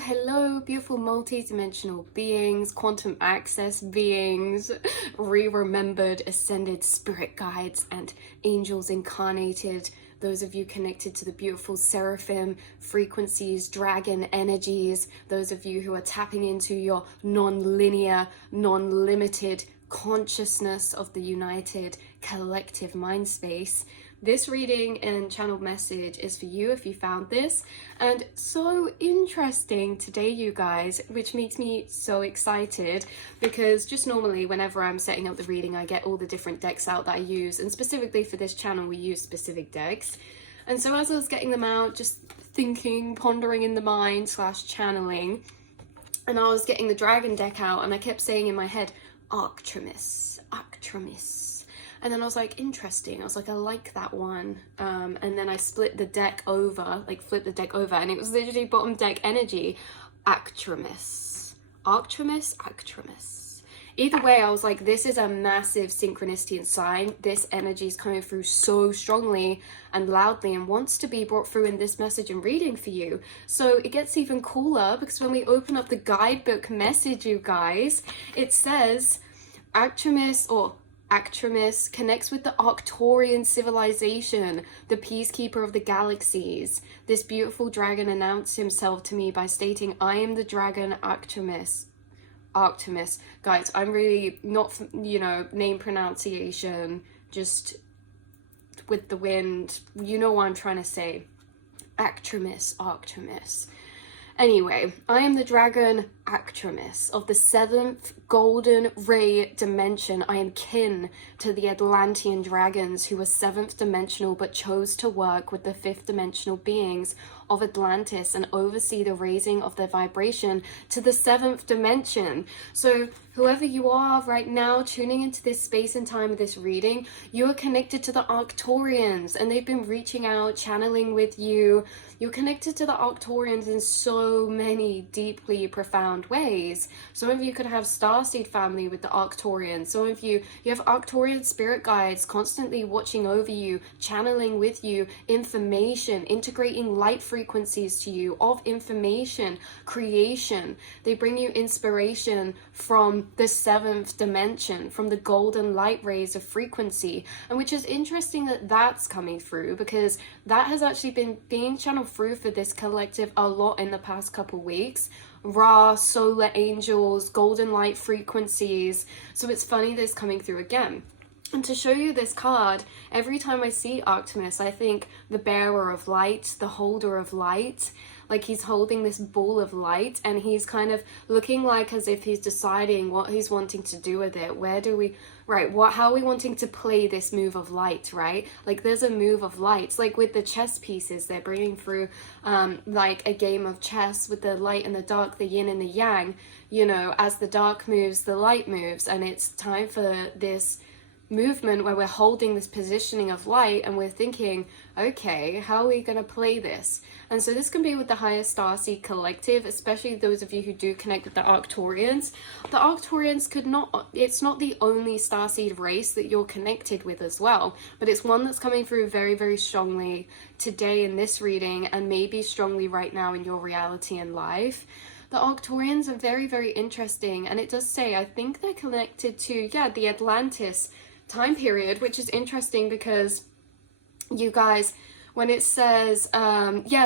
Hello, beautiful multi-dimensional beings, quantum access beings, re-remembered ascended spirit guides and angels incarnated, those of you connected to the beautiful seraphim frequencies, dragon energies, those of you who are tapping into your non-linear, non-limited consciousness of the united collective mind space. This reading and channeled message is for you if you found this. And so interesting today, you guys, which makes me so excited because just normally whenever I'm setting up the reading, I get all the different decks out that I use. And specifically for this channel, we use specific decks. And so as I was getting them out, just thinking, pondering in the mind / channeling, and I was getting the dragon deck out and I kept saying in my head, Arcturus, Arcturus. And then I was like, interesting. I was like, I like that one. And then I split the deck over, like flipped the deck over, and it was literally bottom deck energy. Arcturus. Arcturus, Arcturus. Either way, I was like, this is a massive synchronicity and sign. This energy is coming through so strongly and loudly and wants to be brought through in this message and reading for you. So it gets even cooler because when we open up the guidebook message, you guys, it says Arcturus connects with the Arcturian civilization, the peacekeeper of the galaxies. This beautiful dragon announced himself to me by stating, I am the dragon Arcturus. Guys, I'm really not, name pronunciation, just with the wind. You know what I'm trying to say. Arcturus. Anyway, I am the dragon Arcturus of the 7th golden ray dimension. I am kin to the Atlantean dragons who were 7th dimensional but chose to work with the 5th dimensional beings of Atlantis and oversee the raising of their vibration to the 7th dimension. So whoever you are right now tuning into this space and time of this reading, you are connected to the Arcturians and they've been reaching out, channeling with you. You're connected to the Arcturians in so many deeply profound ways. Some of you could have starseed family with the Arcturians. Some of you have Arcturian spirit guides constantly watching over you, channeling with you information, integrating light frequencies to you of information, creation. They bring you inspiration from the 7th dimension, from the golden light rays of frequency. And which is interesting that that's coming through because that has actually been being channeled through for this collective a lot in the past couple weeks. Ra, solar angels, golden light frequencies. So it's funny that it's coming through again. And to show you this card, every time I see Arcturus, I think the bearer of light, the holder of light. Like he's holding this ball of light and he's kind of looking like as if he's deciding what he's wanting to do with it. How are we wanting to play this move of light, right? Like there's a move of light. It's like with the chess pieces, they're bringing through like a game of chess with the light and the dark, the yin and the yang. As the dark moves, the light moves, and it's time for this movement where we're holding this positioning of light and we're thinking, okay, how are we going to play this? And so this can be with the higher starseed collective, especially those of you who do connect with the Arcturians. The Arcturians it's not the only starseed race that you're connected with as well, but it's one that's coming through very, very strongly today in this reading and maybe strongly right now in your reality and life. The Arcturians are very, very interesting, and it does say, I think they're connected to, the Atlantis time period, which is interesting because you guys, when it says,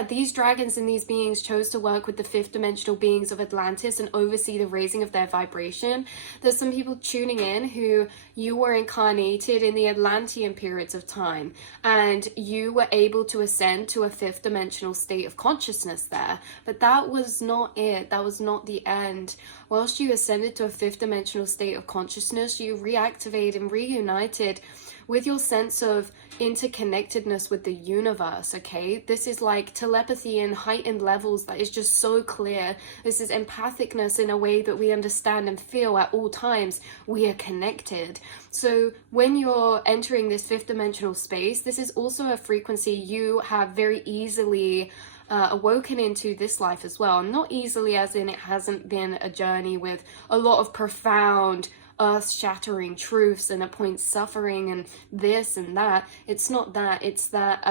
these dragons and these beings chose to work with the 5th dimensional beings of Atlantis and oversee the raising of their vibration. There's some people tuning in who you were incarnated in the Atlantean periods of time and you were able to ascend to a 5th dimensional state of consciousness there. But that was not it. That was not the end. Whilst you ascended to a 5th dimensional state of consciousness, you reactivated and reunited with your sense of interconnectedness with the universe, okay? This is like telepathy in heightened levels that is just so clear. This is empathicness in a way that we understand and feel at all times. We are connected. So when you're entering this 5th dimensional space, this is also a frequency you have very easily awoken into this life as well. Not easily as in it hasn't been a journey with a lot of profound earth-shattering truths and at points suffering and this and that. It's not that. It's that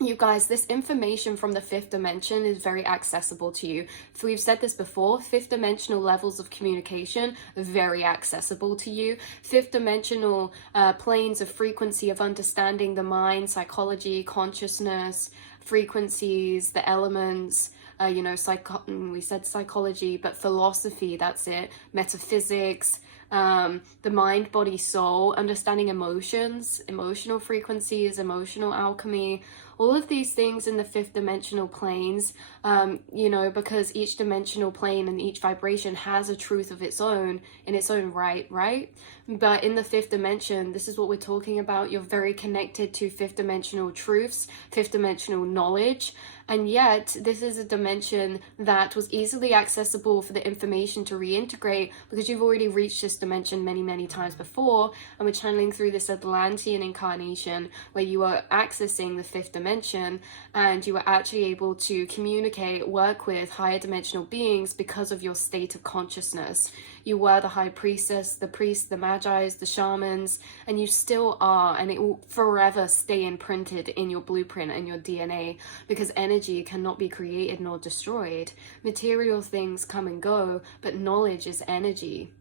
You guys, this information from the fifth dimension is very accessible to you. If we've said this before, fifth dimensional levels of communication are very accessible to you. Fifth dimensional planes of frequency of understanding the mind, psychology, consciousness, frequencies, the elements, we said psychology, but philosophy, that's it, metaphysics, the mind, body, soul, understanding emotions, emotional frequencies, emotional alchemy, all of these things in the fifth dimensional planes, because each dimensional plane and each vibration has a truth of its own in its own right? But in the fifth dimension, this is what we're talking about. You're very connected to fifth dimensional truths, fifth dimensional knowledge. And yet, this is a dimension that was easily accessible for the information to reintegrate because you've already reached this dimension many, many times before. And we're channeling through this Atlantean incarnation where you are accessing the fifth dimension and you are actually able to communicate, work with higher dimensional beings because of your state of consciousness. You were the high priestess, the priest, the magis, the shamans, and you still are, and it will forever stay imprinted in your blueprint and your DNA because energy cannot be created nor destroyed. Material things come and go, but knowledge is energy.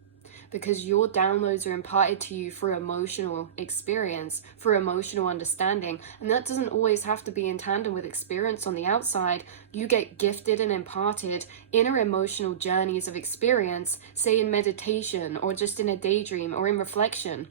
Because your downloads are imparted to you through emotional experience, through emotional understanding. And that doesn't always have to be in tandem with experience on the outside. You get gifted and imparted inner emotional journeys of experience, say in meditation or just in a daydream or in reflection.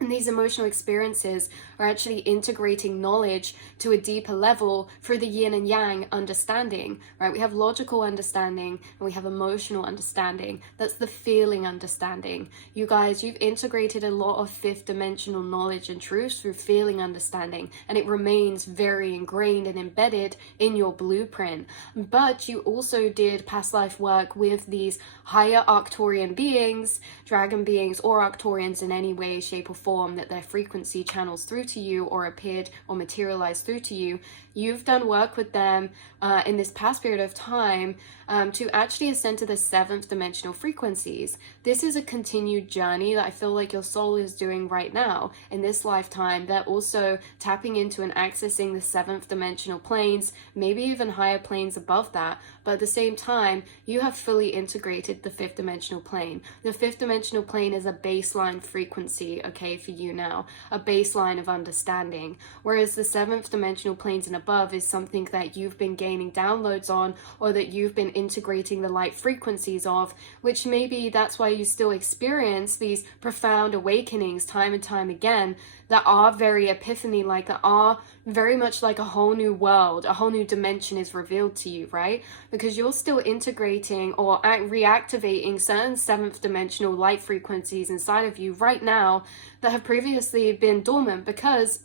And these emotional experiences are actually integrating knowledge to a deeper level through the yin and yang understanding, right? We have logical understanding and we have emotional understanding. That's the feeling understanding. You guys, you've integrated a lot of fifth dimensional knowledge and truths through feeling understanding, and it remains very ingrained and embedded in your blueprint. But you also did past life work with these higher Arcturian beings, dragon beings, or Arcturians in any way, shape, or form that their frequency channels through to you or appeared or materialized through to you. You've done work with them in this past period of time to actually ascend to the seventh dimensional frequencies. This is a continued journey that I feel like your soul is doing right now in this lifetime. They're also tapping into and accessing the seventh dimensional planes, maybe even higher planes above that. But at the same time, you have fully integrated the fifth dimensional plane. The fifth dimensional plane is a baseline frequency, okay, for you now, a baseline of understanding. Whereas the seventh dimensional planes and above is something that you've been gaining downloads on, or that you've been integrating the light frequencies of, which maybe that's why you still experience these profound awakenings time and time again that are very epiphany-like, that are very much like a whole new world, a whole new dimension is revealed to you, right? Because you're still integrating or reactivating certain seventh dimensional light frequencies inside of you right now that have previously been dormant because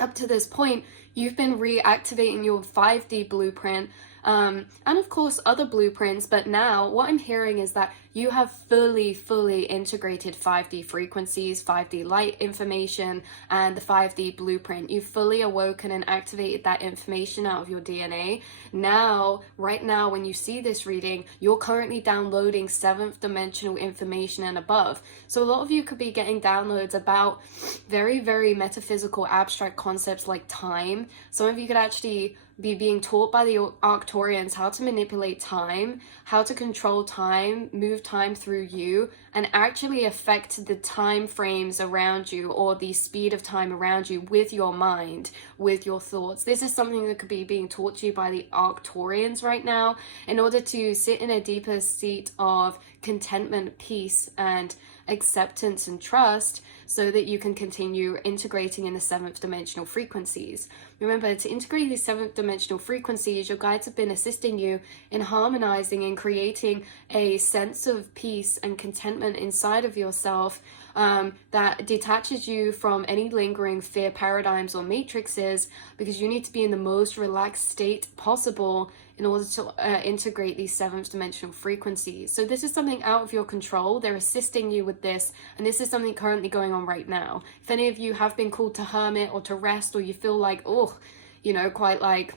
up to this point, you've been reactivating your 5D blueprint and of course other blueprints, but now what I'm hearing is that you have fully integrated 5D frequencies, 5D light information, and the 5D blueprint. You've fully awoken and activated that information out of your DNA. Now, right now, when you see this reading, you're currently downloading seventh dimensional information and above. So a lot of you could be getting downloads about very metaphysical, abstract concepts like time. Some of you could actually be being taught by the Arcturians how to manipulate time, how to control time, move time through you, and actually affect the time frames around you or the speed of time around you with your mind, with your thoughts. This is something that could be being taught to you by the Arcturians right now in order to sit in a deeper seat of contentment, peace, and acceptance and trust so that you can continue integrating in the seventh dimensional frequencies. Remember, to integrate these seventh dimensional frequencies, your guides have been assisting you in harmonizing and creating a sense of peace and contentment inside of yourself that detaches you from any lingering fear paradigms or matrices, because you need to be in the most relaxed state possible in order to integrate these seventh dimensional frequencies. So this is something out of your control. They're assisting you with this, and this is something currently going on right now. If any of you have been called to hermit or to rest, or you feel like, quite like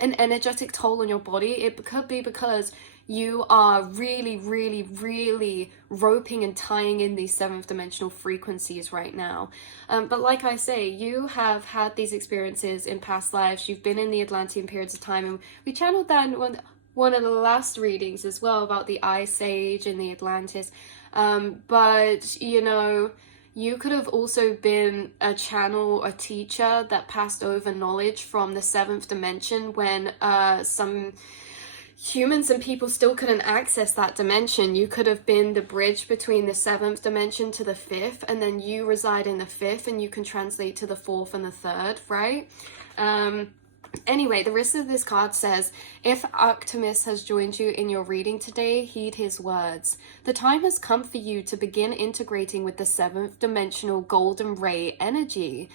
an energetic toll on your body, it could be because you are really, really, really roping and tying in these seventh dimensional frequencies right now. But like I say, you have had these experiences in past lives. You've been in the Atlantean periods of time, and we channeled that in one of the last readings as well, about the Ice Age and the Atlantis. But, you know, you could have also been a channel, a teacher that passed over knowledge from the seventh dimension when some humans and people still couldn't access that dimension. You could have been the bridge between the seventh dimension to the fifth, and then you reside in the fifth and you can translate to the fourth and the third, right? Anyway, the rest of this card says, if Arcturus has joined you in your reading today, heed his words. The time has come for you to begin integrating with the seventh dimensional golden ray energy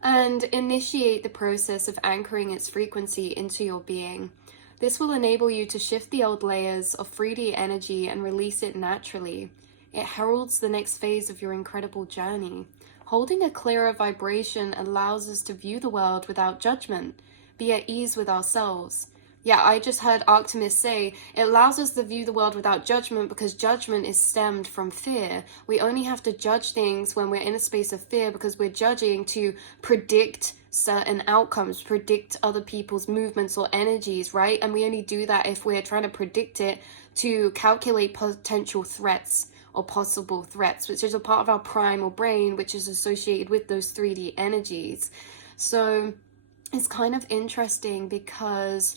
and initiate the process of anchoring its frequency into your being. This will enable you to shift the old layers of 3D energy and release it naturally. It heralds the next phase of your incredible journey. Holding a clearer vibration allows us to view the world without judgment, be at ease with ourselves. Yeah, I just heard Arcturus say, it allows us to view the world without judgment because judgment is stemmed from fear. We only have to judge things when we're in a space of fear because we're judging to predict certain outcomes, predict other people's movements or energies, right? And we only do that if we're trying to predict it to calculate potential threats or possible threats, which is a part of our primal brain, which is associated with those 3D energies. So it's kind of interesting because,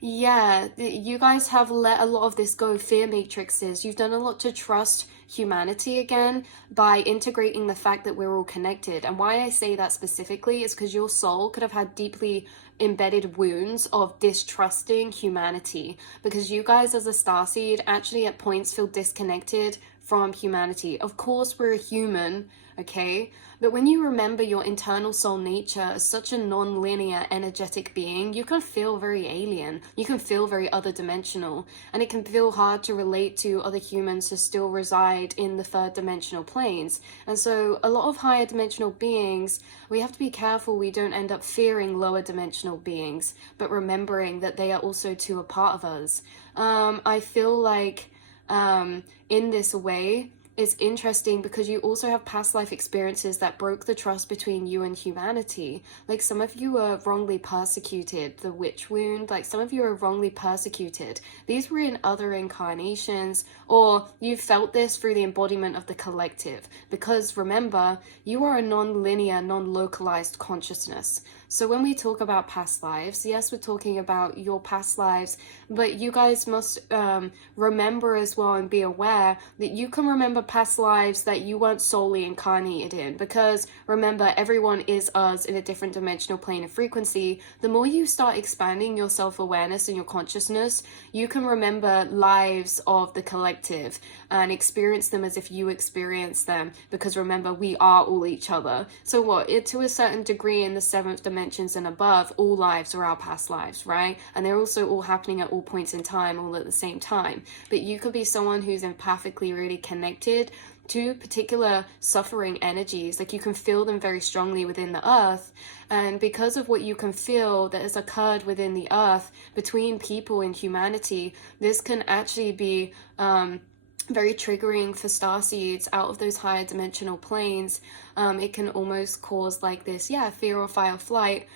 yeah, you guys have let a lot of this go, fear matrices. You've done a lot to trust humanity again by integrating the fact that we're all connected. And why I say that specifically is because your soul could have had deeply embedded wounds of distrusting humanity, because you guys as a starseed actually at points feel disconnected from humanity. Of course, we're a human, okay? But when you remember your internal soul nature as such a non-linear energetic being, you can feel very alien. You can feel very other dimensional. And it can feel hard to relate to other humans who still reside in the third dimensional planes. And so a lot of higher dimensional beings, we have to be careful we don't end up fearing lower dimensional beings, but remembering that they are also too a part of us. I feel like in this way, it's interesting because you also have past life experiences that broke the trust between you and humanity. Like some of you were wrongly persecuted, the witch wound, like some of you are wrongly persecuted. These were in other incarnations, or you felt this through the embodiment of the collective. Because remember, you are a non-linear, non-localized consciousness. So when we talk about past lives, yes, we're talking about your past lives, but you guys must remember as well and be aware that you can remember past lives that you weren't solely incarnated in, because remember, everyone is us in a different dimensional plane of frequency. The more you start expanding your self-awareness and your consciousness, you can remember lives of the collective and experience them as if you experienced them, because remember, we are all each other. So what, to a certain degree in the seventh dimensions and above, all lives are our past lives, right? And they're also all happening at all points in time, all at the same time. But you could be someone who's empathically really connected to particular suffering energies. Like you can feel them very strongly within the earth, and because of what you can feel that has occurred within the earth between people and humanity, this can actually be very triggering for starseeds out of those higher dimensional planes. It can almost cause like this, fear or fight or flight.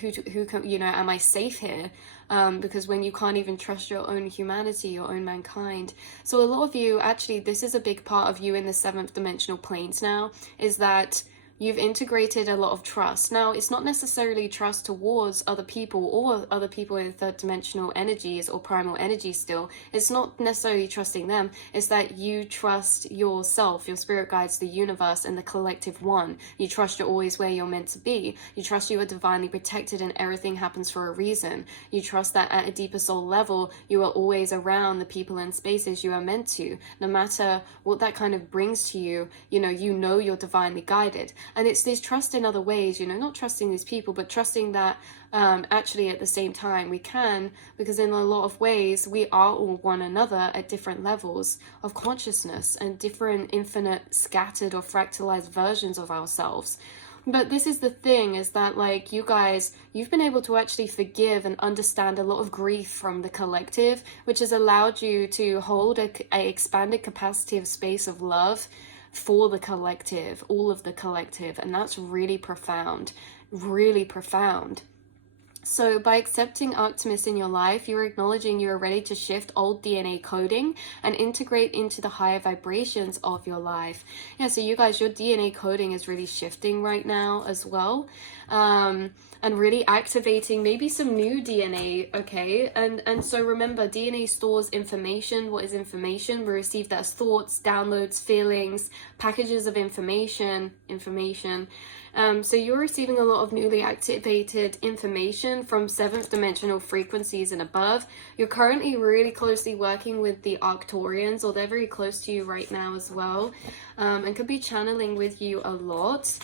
Who can, am I safe here? Because when you can't even trust your own humanity, your own mankind. So a lot of you, actually, this is a big part of you in the seventh dimensional planes now, is that you've integrated a lot of trust. Now, it's not necessarily trust towards other people or other people in third dimensional energies or primal energies still. It's not necessarily trusting them. It's that you trust yourself, your spirit guides, the universe, and the collective one. You trust you're always where you're meant to be. You trust you are divinely protected and everything happens for a reason. You trust that at a deeper soul level, you are always around the people and spaces you are meant to. No matter what that kind of brings to you, you know you're divinely guided. And it's this trust in other ways, not trusting these people, but trusting that actually at the same time we can, because in a lot of ways we are all one another at different levels of consciousness and different infinite scattered or fractalized versions of ourselves. But this is the thing, is that like you guys, you've been able to actually forgive and understand a lot of grief from the collective, which has allowed you to hold a expanded capacity of space of love for the collective, all of the collective. And that's really profound, really profound. So by accepting Arcturus in your life, you're acknowledging you are ready to shift old DNA coding and integrate into the higher vibrations of your life. Yeah, so you guys, your DNA coding is really shifting right now as well. And really activating maybe some new DNA, okay? And so remember, DNA stores information. What is information? We receive that as thoughts, downloads, feelings, packages of information. So you're receiving a lot of newly activated information from 7th dimensional frequencies and above. You're currently really closely working with the Arcturians, or they're very close to you right now as well, and could be channeling with you a lot.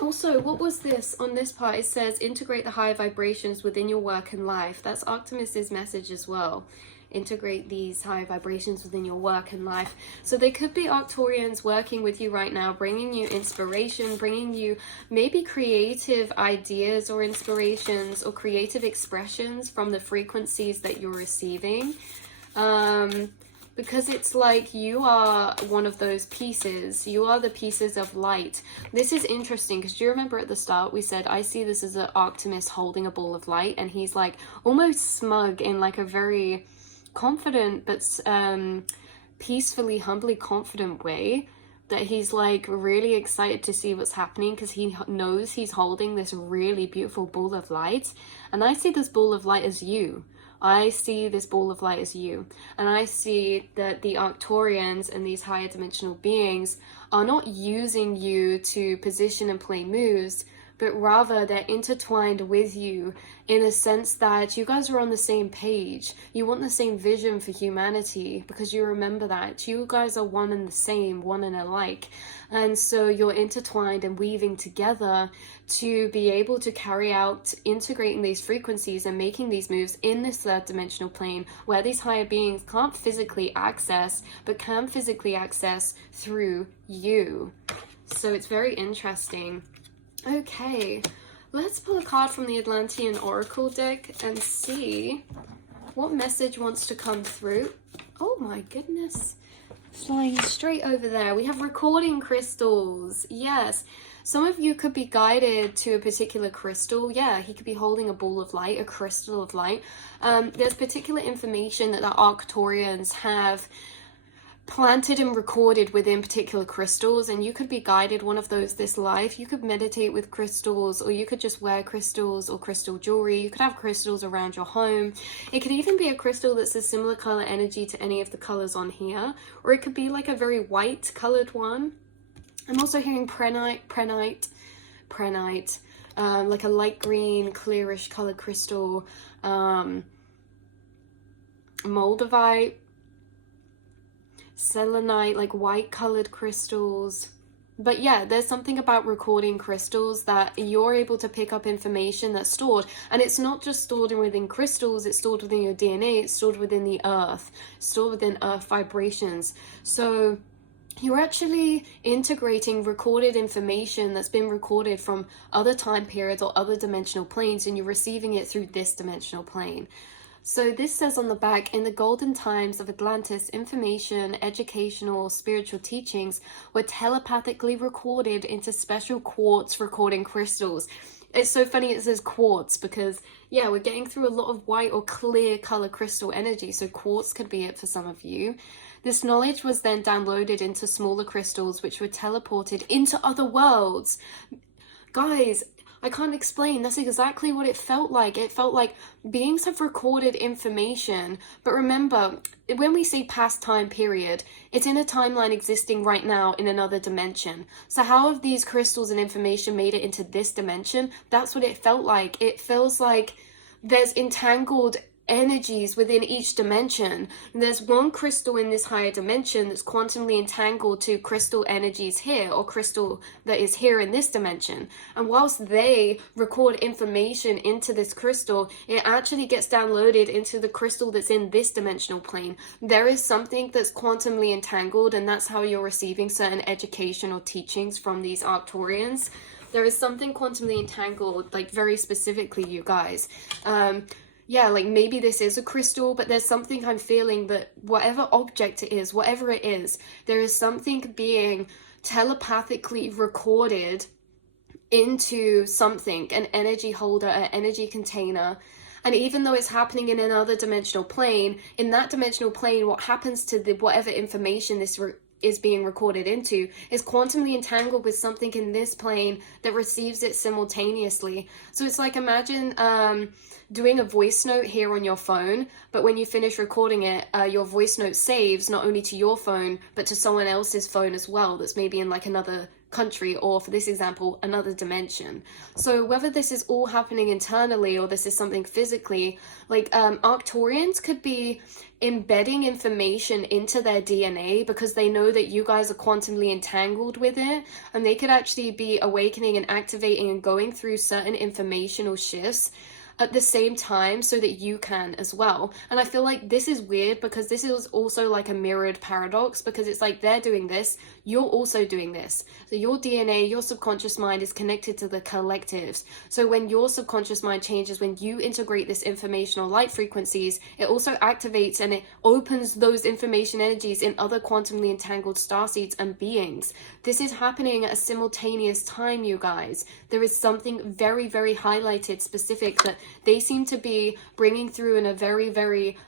Also, what was this on this part? It says integrate the higher vibrations within your work and life. That's Arcturus's message as well. Integrate these high vibrations within your work and life. So there could be Arcturians working with you right now, bringing you inspiration, bringing you maybe creative ideas or inspirations or creative expressions from the frequencies that you're receiving. Because it's like you are one of those pieces. You are the pieces of light. This is interesting because do you remember at the start we said, I see this as an Arcturus holding a ball of light, and he's like almost smug in like a very confident but peacefully, humbly confident way, that he's like really excited to see what's happening because he knows he's holding this really beautiful ball of light. And I see this ball of light as you. I see this ball of light as you. And I see that the Arcturians and these higher dimensional beings are not using you to position and play moves, but rather they're intertwined with you in a sense that you guys are on the same page. You want the same vision for humanity because you remember that. You guys are one and the same, one and alike. And so you're intertwined and weaving together to be able to carry out integrating these frequencies and making these moves in this third dimensional plane where these higher beings can't physically access, but can physically access through you. So it's very interesting. Okay, let's pull a card from the Atlantean Oracle deck and see what message wants to come through. Oh my goodness. Flying straight over there. We have recording crystals. Yes. Some of you could be guided to a particular crystal. Yeah, he could be holding a ball of light, a crystal of light. There's particular information that the Arcturians have planted and recorded within particular crystals, and you could be guided one of those this life. You could meditate with crystals, or you could just wear crystals or crystal jewelry. You could have crystals around your home. It could even be a crystal that's a similar color energy to any of the colors on here, or it could be like a very white colored one. I'm also hearing prenite, like a light green, clearish colored crystal, moldavite, selenite, like white colored crystals. But yeah, there's something about recording crystals that you're able to pick up information that's stored, and it's not just stored within crystals, it's stored within your DNA, it's stored within the earth, stored within earth vibrations. So you're actually integrating recorded information that's been recorded from other time periods or other dimensional planes, and you're receiving it through this dimensional plane. So this says on the back, in the golden times of Atlantis, information, educational, spiritual teachings were telepathically recorded into special quartz recording crystals. It's so funny it says quartz because, yeah, we're getting through a lot of white or clear color crystal energy, so quartz could be it for some of you. This knowledge was then downloaded into smaller crystals which were teleported into other worlds. Guys, I can't explain. That's exactly what it felt like. It felt like beings have recorded information. But remember, when we say past time period, it's in a timeline existing right now in another dimension. So how have these crystals and information made it into this dimension? That's what it felt like. It feels like there's entangled energies within each dimension. There's one crystal in this higher dimension that's quantumly entangled to crystal energies here, or crystal that is here in this dimension. And whilst they record information into this crystal, it actually gets downloaded into the crystal that's in this dimensional plane. There is something that's quantumly entangled, and that's how you're receiving certain educational teachings from these Arcturians. There is something quantumly entangled, like very specifically, you guys. Yeah, like maybe this is a crystal, but there's something I'm feeling that whatever object it is, whatever it is, there is something being telepathically recorded into something, an energy holder, an energy container. And even though it's happening in another dimensional plane, in that dimensional plane, what happens to the whatever information this is being recorded into is quantumly entangled with something in this plane that receives it simultaneously. So it's like, imagine doing a voice note here on your phone, but when you finish recording it, your voice note saves not only to your phone, but to someone else's phone as well, that's maybe in like another country, or for this example, another dimension. So whether this is all happening internally or this is something physically, like Arcturians could be embedding information into their DNA because they know that you guys are quantumly entangled with it, and they could actually be awakening and activating and going through certain informational shifts at the same time so that you can as well. And I feel like this is weird because this is also like a mirrored paradox, because it's like they're doing this, you're also doing this. So your DNA, your subconscious mind is connected to the collectives. So when your subconscious mind changes, when you integrate this information or light frequencies, it also activates and it opens those information energies in other quantumly entangled starseeds and beings. This is happening at a simultaneous time, you guys. There is something very, very highlighted, specific, that they seem to be bringing through in a very, very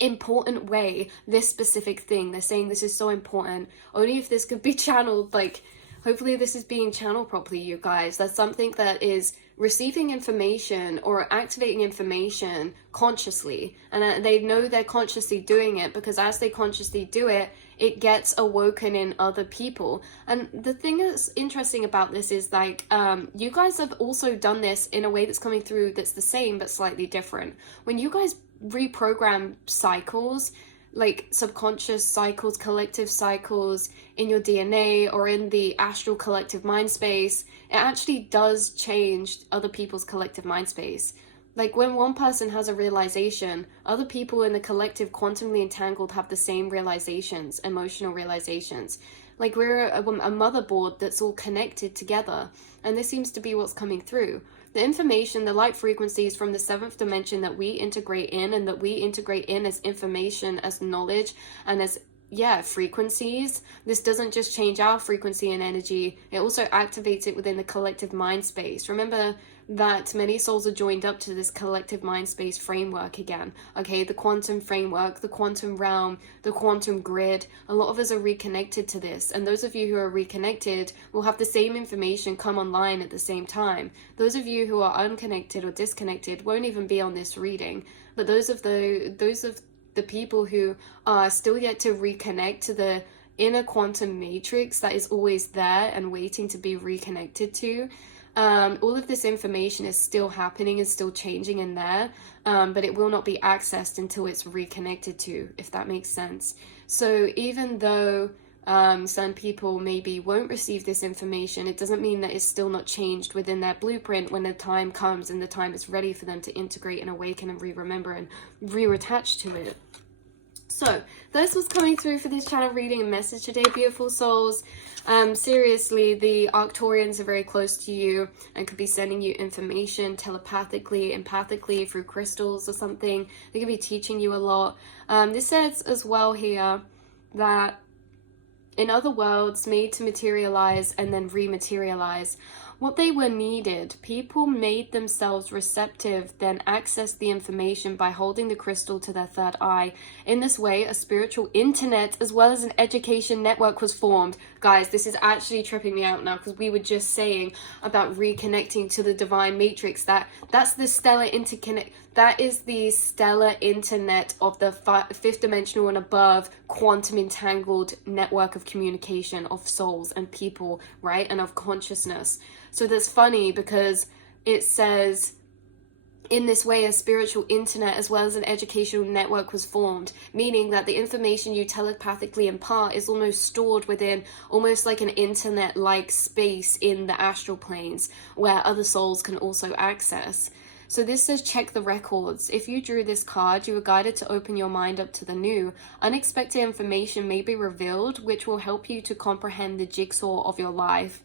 important way, this specific thing. They're saying this is so important. Only if this could be channeled, like, hopefully this is being channeled properly, you guys. That's something that is receiving information or activating information consciously. And they know they're consciously doing it because as they consciously do it, it gets awoken in other people. And the thing that's interesting about this is like, you guys have also done this in a way that's coming through that's the same but slightly different. When you guys reprogram cycles, like subconscious cycles, collective cycles in your DNA or in the astral collective mind space, it actually does change other people's collective mind space. Like when one person has a realization, other people in the collective quantumly entangled have the same realizations, emotional realizations. Like we're a motherboard that's all connected together. And this seems to be what's coming through. The information, the light frequencies from the 7th dimension that we integrate in, and that we integrate in as information, as knowledge, and as frequencies. This doesn't just change our frequency and energy, it also activates it within the collective mind space. Remember that many souls are joined up to this collective mind space framework again. Okay, the quantum framework, the quantum realm, the quantum grid. A lot of us are reconnected to this, and those of you who are reconnected will have the same information come online at the same time. Those of you who are unconnected or disconnected won't even be on this reading. But those of the people who are still yet to reconnect to the inner quantum matrix that is always there and waiting to be reconnected to, all of this information is still happening and still changing in there, but it will not be accessed until it's reconnected to, if that makes sense. So even though some people maybe won't receive this information, it doesn't mean that it's still not changed within their blueprint when the time comes and the time is ready for them to integrate and awaken and re-remember and re-attach to it. So that's what's coming through for this channel reading and message today, beautiful souls. Seriously, the Arcturians are very close to you and could be sending you information telepathically, empathically, through crystals or something. They could be teaching you a lot. This says as well here that in other worlds made to materialize and then rematerialize, what they were needed, people made themselves receptive, then accessed the information by holding the crystal to their third eye. In this way, a spiritual internet as well as an education network was formed. Guys, this is actually tripping me out now, because we were just saying about reconnecting to the divine matrix. That's the stellar interconnect. That is the stellar internet of the 5th dimensional and above quantum entangled network of communication of souls and people, right? And of consciousness. So that's funny because it says, in this way, a spiritual internet as well as an educational network was formed, meaning that the information you telepathically impart is almost stored within almost like an internet-like space in the astral planes where other souls can also access. So this says, check the records. If you drew this card, you were guided to open your mind up to the new. Unexpected information may be revealed, which will help you to comprehend the jigsaw of your life.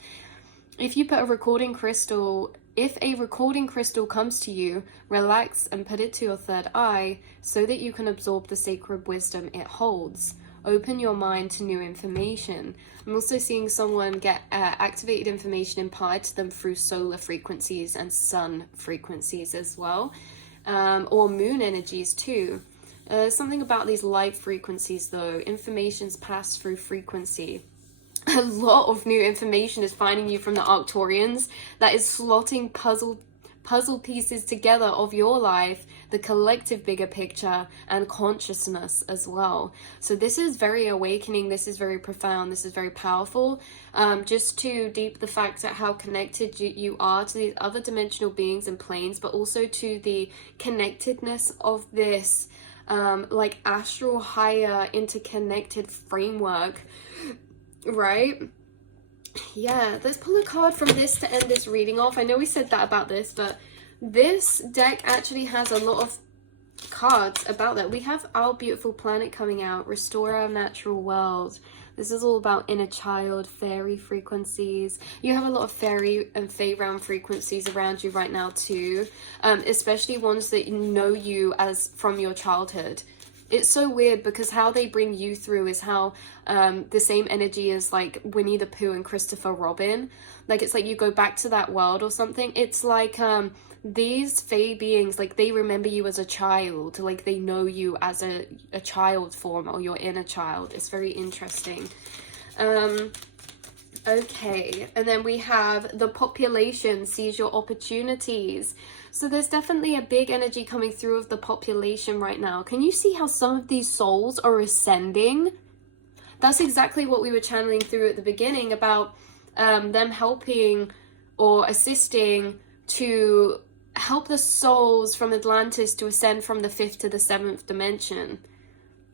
If you put a recording crystal, if a recording crystal comes to you, relax and put it to your third eye so that you can absorb the sacred wisdom it holds. Open your mind to new information. I'm also seeing someone get activated information imparted to them through solar frequencies and sun frequencies as well, or moon energies too. Something about these light frequencies though, information's passed through frequency. A lot of new information is finding you from the Arcturians that is slotting puzzle pieces together of your life, the collective bigger picture, and consciousness as well. So this is very awakening, this is very profound, this is very powerful. Just to deep the fact at how connected you are to these other dimensional beings and planes, but also to the connectedness of this like astral higher interconnected framework, right? Yeah, let's pull a card from this to end this reading off. I know we said that about this, but this deck actually has a lot of cards about that. We have Our Beautiful Planet coming out, Restore Our Natural World. This is all about inner child, fairy frequencies. You have a lot of fairy and fae realm frequencies around you right now too, especially ones that know you as from your childhood. It's so weird because how they bring you through is how the same energy as like Winnie the Pooh and Christopher Robin. Like it's like you go back to that world or something. It's like these fae beings, like they remember you as a child, like they know you as a child form or your inner child. It's very interesting. Okay, and then we have the population sees your opportunities. So there's definitely a big energy coming through of the population right now. Can you see how some of these souls are ascending? That's exactly what we were channeling through at the beginning about them helping or assisting to help the souls from Atlantis to ascend from the 5th to the 7th dimension.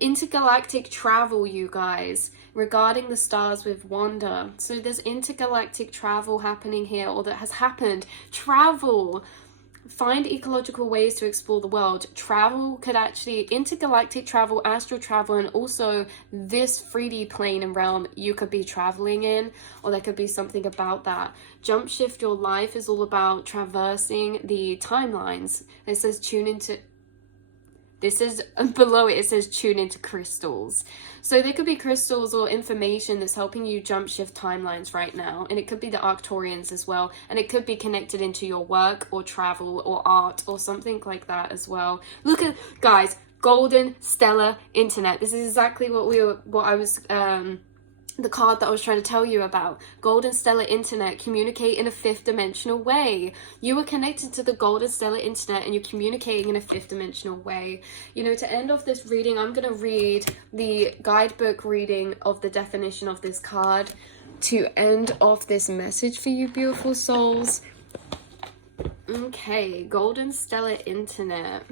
Intergalactic travel, you guys, regarding the stars with Wanda. So there's intergalactic travel happening here, or that has happened. Travel. Find ecological ways to explore the world. Travel could actually, intergalactic travel, astral travel, and also this 3D plane and realm you could be traveling in, or there could be something about that. Jump shift your life is all about traversing the timelines. It says tune into, this is below it, it says tune into crystals. So there could be crystals or information that's helping you jump shift timelines right now. And it could be the Arcturians as well. And it could be connected into your work or travel or art or something like that as well. Look at, guys, golden stellar internet. This is exactly what I was the card that I was trying to tell you about. Golden stellar internet, communicate in a 5th dimensional way. You are connected to the golden stellar internet and you're communicating in a 5th dimensional way. You know, to end off this reading, I'm going to read the guidebook reading of the definition of this card to end off this message for you beautiful souls. Okay, golden stellar internet.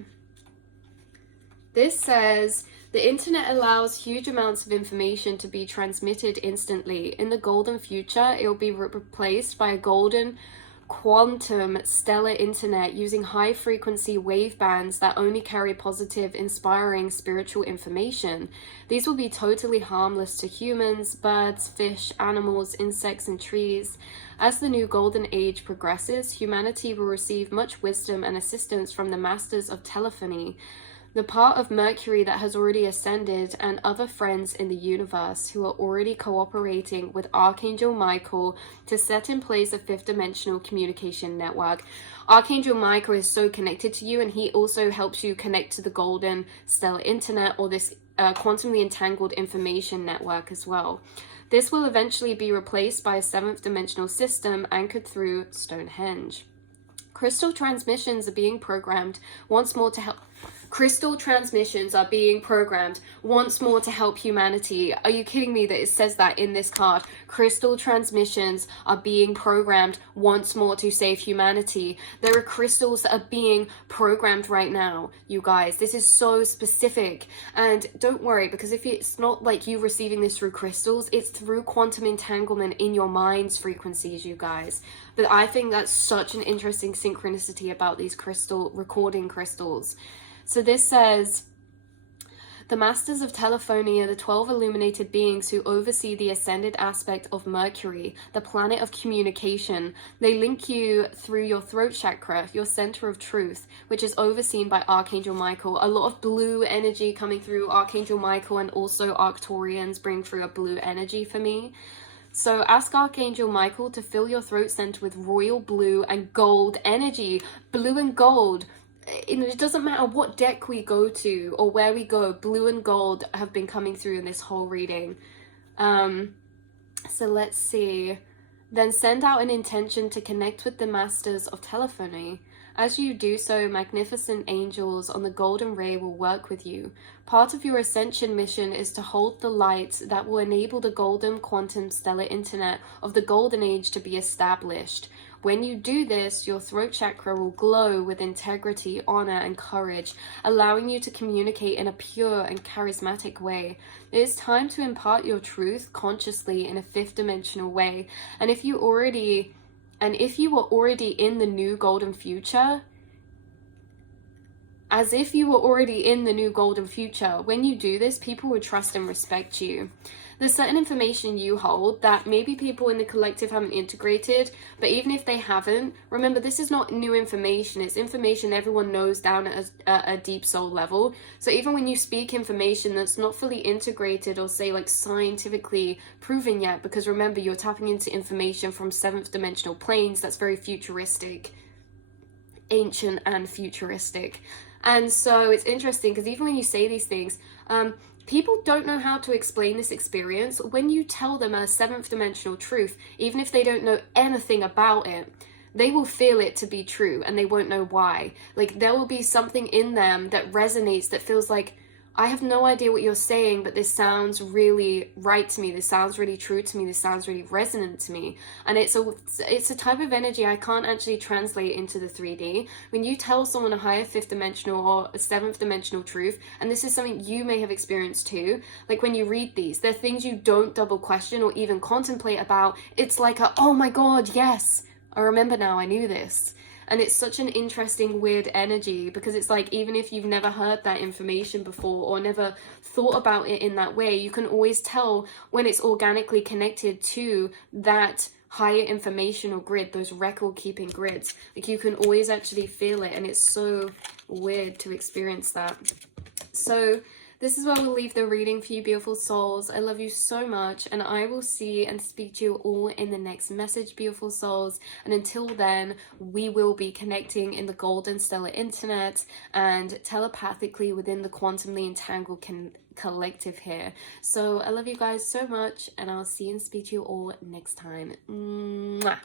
This says, the internet allows huge amounts of information to be transmitted instantly. In the golden future, it will be replaced by a golden quantum stellar internet using high frequency wave bands that only carry positive, inspiring spiritual information. These will be totally harmless to humans, birds, fish, animals, insects, and trees. As the new golden age progresses, humanity will receive much wisdom and assistance from the masters of telephony, the part of Mercury that has already ascended, and other friends in the universe who are already cooperating with Archangel Michael to set in place a 5th dimensional communication network. Archangel Michael is so connected to you, and he also helps you connect to the golden stellar internet, or this quantumly entangled information network as well. This will eventually be replaced by a 7th dimensional system anchored through Stonehenge. Crystal transmissions are being programmed once more to help. Crystal transmissions are being programmed once more to help humanity. Are you kidding me that it says that in this card? Crystal transmissions are being programmed once more to save humanity. There are crystals that are being programmed right now, you guys. This is so specific. And don't worry, because if it's not like you receiving this through crystals, it's through quantum entanglement in your mind's frequencies, you guys. But I think that's such an interesting synchronicity about these recording crystals. So this says, The Masters of Telephony are the 12 illuminated beings who oversee the ascended aspect of Mercury, the planet of communication. They link you through your throat chakra, your center of truth, which is overseen by Archangel Michael. A lot of blue energy coming through Archangel Michael, and also Arcturians bring through a blue energy for me. So ask Archangel Michael to fill your throat center with royal blue and gold energy. Blue and gold. It doesn't matter what deck we go to or where we go, blue and gold have been coming through in this whole reading. So let's see. Then send out an intention to connect with the Masters of Telephony. As you do so, magnificent angels on the golden ray will work with you. Part of your ascension mission is to hold the light that will enable the golden quantum stellar internet of the golden age to be established. When you do this, your throat chakra will glow with integrity, honor, and courage, allowing you to communicate in a pure and charismatic way. It is time to impart your truth consciously in a fifth dimensional way. And if you were already in the new golden future, as if you were already in the new golden future, when you do this, people will trust and respect you. There's certain information you hold that maybe people in the collective haven't integrated, but even if they haven't, remember, this is not new information. It's information everyone knows down at a deep soul level. So even when you speak information that's not fully integrated or say like scientifically proven yet, because remember, you're tapping into information from seventh dimensional planes, that's very futuristic, ancient and futuristic. And so it's interesting because even when you say these things, people don't know how to explain this experience. When you tell them a seventh dimensional truth, even if they don't know anything about it, they will feel it to be true and they won't know why. Like there will be something in them that resonates, that feels like, I have no idea what you're saying, but this sounds really right to me. This sounds really true to me. This sounds really resonant to me. And it's a type of energy I can't actually translate into the 3D. When you tell someone a higher fifth dimensional or a seventh dimensional truth, and this is something you may have experienced too, like when you read these, they're things you don't double question or even contemplate about. It's like oh my God, yes, I remember now, I knew this. And it's such an interesting, weird energy because it's like, even if you've never heard that information before or never thought about it in that way, you can always tell when it's organically connected to that higher informational grid, those record keeping grids. Like you can always actually feel it, and it's so weird to experience that. So this is where we'll leave the reading for you, beautiful souls. I love you so much, and I will see and speak to you all in the next message, beautiful souls. And until then, we will be connecting in the golden stellar internet and telepathically within the quantumly entangled collective here. So I love you guys so much, and I'll see and speak to you all next time. Mwah.